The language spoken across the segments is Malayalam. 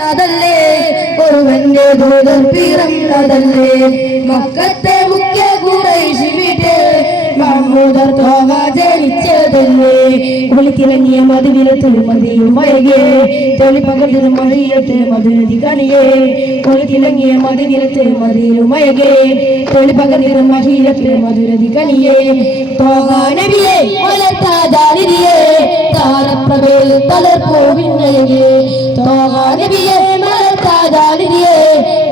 പിറന്നതല്ലേ ഒരുവന്റെ ദൂതർ പിറന്നതല്ലേ മക്കത്തെ മുഖ്യ ഖുറൈശി വീട്ടിൽ മഹ്മൂദർ ത്വാഹ ജനിച്ചതല്ലേ ഒളിത്തിറങ്ങിയ മദീനത്തിൽ മദീനമഴകേ തെളിപകർന്ന മദീനത്തിൽ മദീനതി കണിയേ ഒളിത്തിറങ്ങിയ മദീനത്തിൽ മദീനമഴകേ തെളിപകർന്ന മദീനത്തിൽ മദീനതി കണിയേ ത്വാഹ നബിയേ മലത്താദാനിരിയേ താരപ്രഭയിൽ തളർപ്പോവിന്നഴകേ ത്വാഹ നബിയേ മലത്താദാനിരിയേ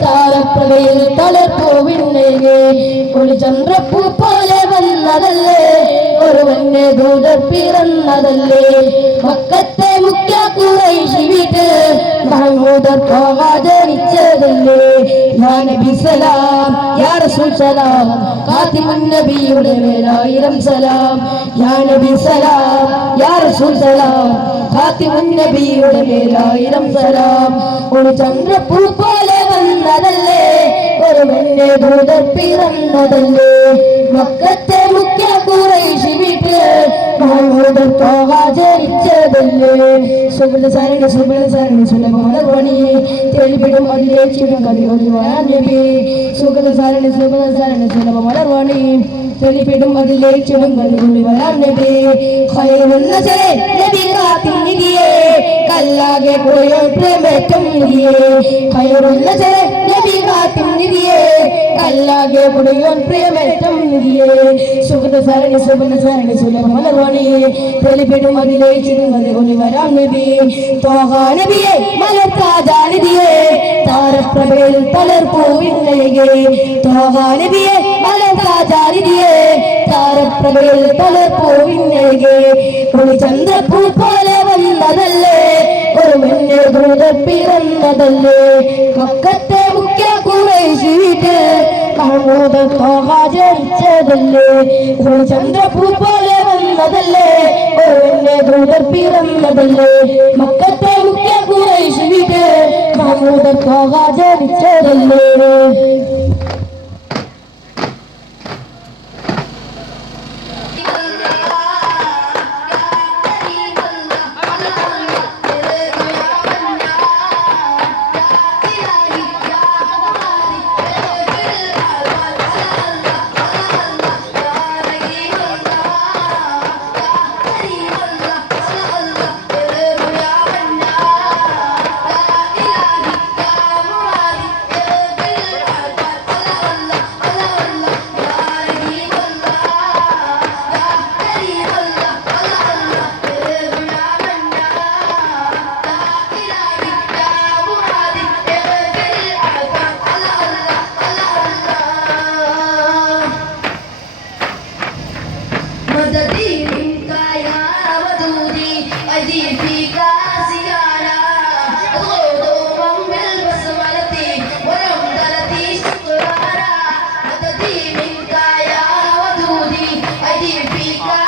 താരപ്രഭയിൽ തളർപ്പോവിന്നഴകേ ഒളിചന്ദ്രപ്പൂ പോലെ വന്നതല്ലേ ഒരുവന്റെ ദൂതർ പിറന്നതല്ലേ മക്കത്തെ മുഖ്യ ഖുറൈശി വീട്ടിൽ മഹ്മൂദർ ത്വാഹ ജനിച്ചതല്ലേ യാ നബി സലാം യാ റസൂൽ സലാം ഖാതിമുൻ നബിയുടെ മേലായിരം സലാം യാ നബി സലാം യാ റസൂൽ സലാം ഖാതിമുൻ നബിയുടെ മേലായിരം സലാം ഒരു ചന്ദ്രപ്പൂ പോലെ വന്നതല്ലേ ഒരുവന്റെ ദൂതർ പിറന്നതല്ലേ മക്കത്തെ മുഖ്യ ഖുറൈശി വീട്ടിൽ മഹ്മൂദർ ത്വാഹ ജനിച്ചതല്ലേ സുബ്ഹാന സുലഭമലർവണി തെളിപിടും അതിലേച്ചിടും കതിരൊളിവാൻ നബി സുബ്ഹാന സുലഭമലർവണി തെളിപിടും അതിലേച്ചിടും കതിരൊളിവാൻ നബി ഖൈറുൻ നസരി നബി കാത്തിനിധിയേ കല്ലാകെ പോയോ പ്രേമേറ്റം നിധിയേ ഖൈറുൻ നസരി നബി കാത്തിനിധിയേ കല്ലാകെ പോയോ പ്രേമേറ്റം നിധിയേ സുബ്ഹാന സുലഭമലർവണി തെളിപിടും അതിലേച്ചിടും കതിരൊളിവാൻ നബി ത്വാഹ നബിയേ മലത്താദാനിധിയേ താരപ്രഭയിൽ തളർപ്പോവിന്നഴകേ ത്വാഹ നബിയേ മലത്താദാനിധിയേ താരപ്രഭയിൽ തളർപ്പോവിന്നഴകേ ഒരു ചന്ദ്രപ്പൂ പോലെ വന്നതല്ലേ ഒരുവന്റെ ദൂതർ പിറന്നതല്ലേ മക്കത്തെ മുഖ്യ ഖുറൈശി വീട്ടിൽ മഹ്മൂദർ ത്വാഹ ജനിച്ചതല്ലേ ഒരു ചന്ദ്രപ്പൂ പോലെ വന്നതല്ലേ ഒരുവന്റെ ദൂതർ പിറന്നതല്ലേ മക്കത്തെ മുഖ്യ ഖുറൈശി വീട്ടിൽ മഹ്മൂദർ ത്വാഹ ജനിച്ചതല്ലേ Fika